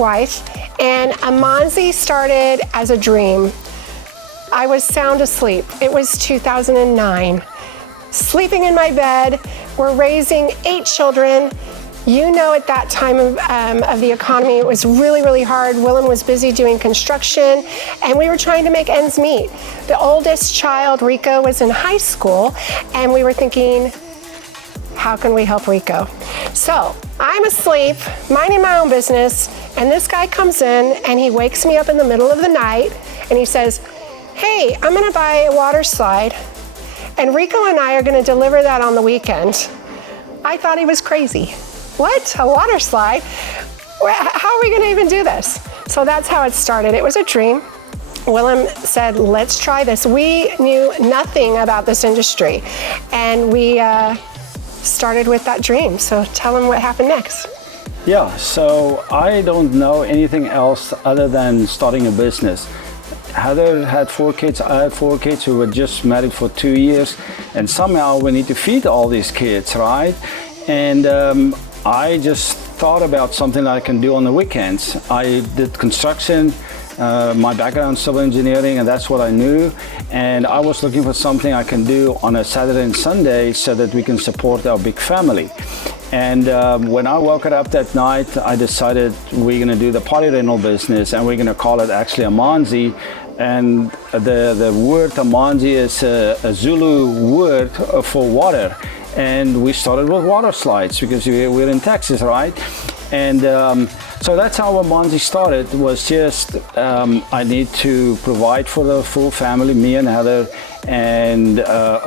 ex-wife, and Amanzi started as a dream. I was sound asleep. It was 2009. Sleeping in my bed, we're raising 8 children. You know, at that time of the economy, it was really, really hard. Willem was busy doing construction, and we were trying to make ends meet. The oldest child, Rico, was in high school, and we were thinking, how can we help Rico? So I'm asleep, minding my own business, and this guy comes in, and he wakes me up in the middle of the night, and he says, hey, I'm gonna buy a Waterslide, and Rico and I are gonna deliver that on the weekend. I thought he was crazy. What, a Waterslide? How are we gonna even do this? So that's how it started. It was a dream. Willem said, let's try this. We knew nothing about this industry, and we started with that dream. So tell him what happened next. Yeah, so I don't know anything else other than starting a business. Heather had 4 kids, I had 4 kids who were just married for 2 years, and somehow we need to feed all these kids, right? And I just thought about something I can do on the weekends. I did construction, my background civil engineering, and that's what I knew. And I was looking for something I can do on a Saturday and Sunday so that we can support our big family. And when I woke up that night, I decided we're gonna do the potty rental business, and we're gonna call it actually Amanzi. And the word Amanzi is a Zulu word for water. And we started with water slides because we're in Texas, right? And so that's how Amanzi started. Was just I need to provide for the full family, me and Heather, and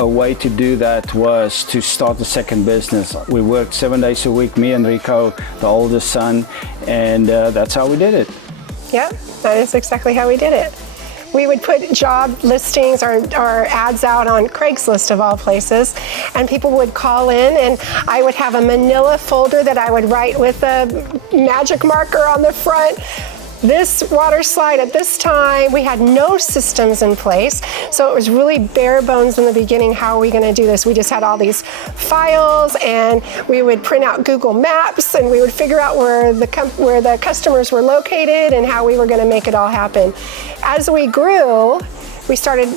a way to do that was to start a second business. We worked 7 days a week, me and Rico, the oldest son, and that's how we did it. Yep, that is exactly how we did it. We would put job listings or ads out on Craigslist of all places, and people would call in, and I would have a manila folder that I would write with a magic marker on the front. This Waterslide at this time, we had no systems in place, so it was really bare bones in the beginning. How are we gonna do this? We just had all these files, and we would print out Google Maps, and we would figure out where the customers were located and how we were gonna make it all happen. As we grew, we started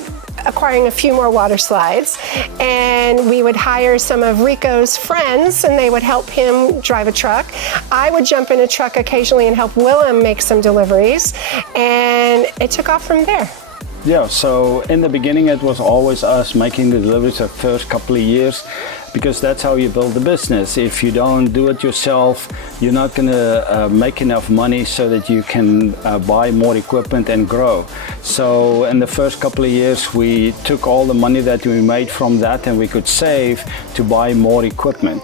acquiring a few more Waterslides, and we would hire some of Rico's friends, and they would help him drive a truck. I would jump in a truck occasionally and help Willem make some deliveries, and it took off from there. Yeah, so in the beginning it was always us making the deliveries the first couple of years, because that's how you build the business. If you don't do it yourself, you're not going to make enough money so that you can buy more equipment and grow. So in the first couple of years, we took all the money that we made from that and we could save to buy more equipment.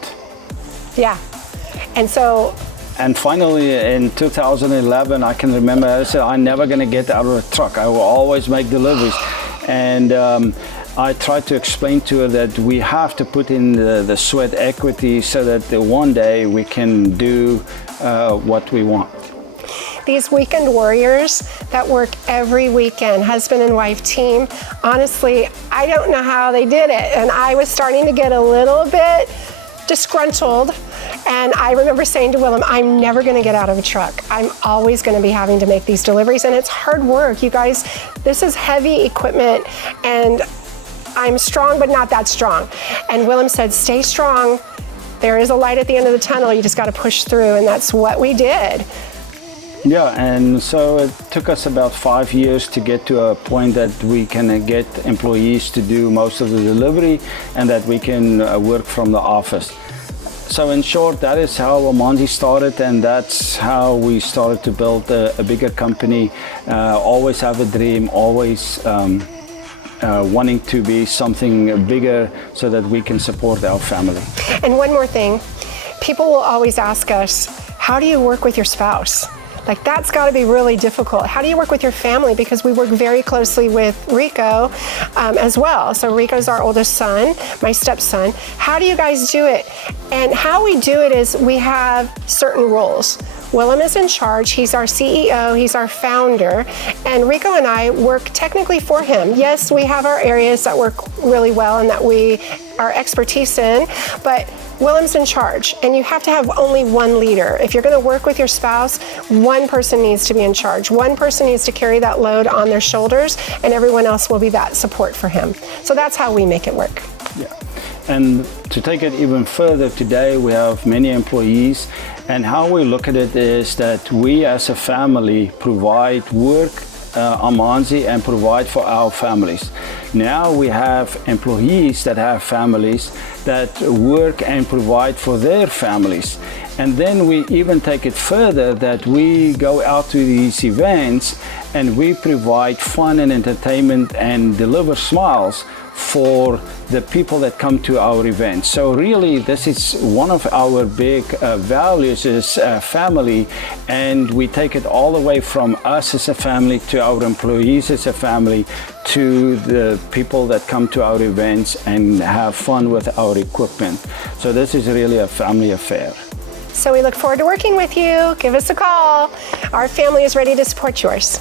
Yeah, and finally in 2011, I can remember I said, I'm never going to get out of the truck. I will always make deliveries. And I tried to explain to her that we have to put in the sweat equity so that one day we can do what we want. These weekend warriors that work every weekend, husband and wife team, honestly, I don't know how they did it. And I was starting to get a little bit disgruntled. And I remember saying to Willem, I'm never gonna get out of a truck. I'm always gonna be having to make these deliveries, and it's hard work. You guys, this is heavy equipment, and I'm strong, but not that strong. And Willem said, stay strong. There is a light at the end of the tunnel. You just got to push through, and that's what we did. Yeah, and so it took us about 5 years to get to a point that we can get employees to do most of the delivery and that we can work from the office. So in short, that is how Amanzi started, and that's how we started to build a bigger company. Always have a dream, always wanting to be something bigger so that we can support our family. And one more thing, people will always ask us, how do you work with your spouse? Like, that's got to be really difficult. How do you work with your family? Because we work very closely with Rico as well. So Rico's our oldest son, my stepson. How do you guys do it? And how we do it is we have certain rules. Willem is in charge. He's our CEO, he's our founder, and Rico and I work technically for him. Yes, we have our areas that work really well and that we are expertise in, but Willem's in charge, and you have to have only one leader. If you're going to work with your spouse, one person needs to be in charge. One person needs to carry that load on their shoulders, and everyone else will be that support for him. So that's how we make it work. Yeah. And to take it even further, today we have many employees, and how we look at it is that we as a family provide work, Amanzi, and provide for our families. Now we have employees that have families that work and provide for their families. And then we even take it further that we go out to these events and we provide fun and entertainment and deliver smiles for the people that come to our events. So really this is one of our big values is family, and we take it all the way from us as a family to our employees as a family to the people that come to our events and have fun with our equipment. So this is really a family affair. So we look forward to working with you. Give us a call. Our family is ready to support yours.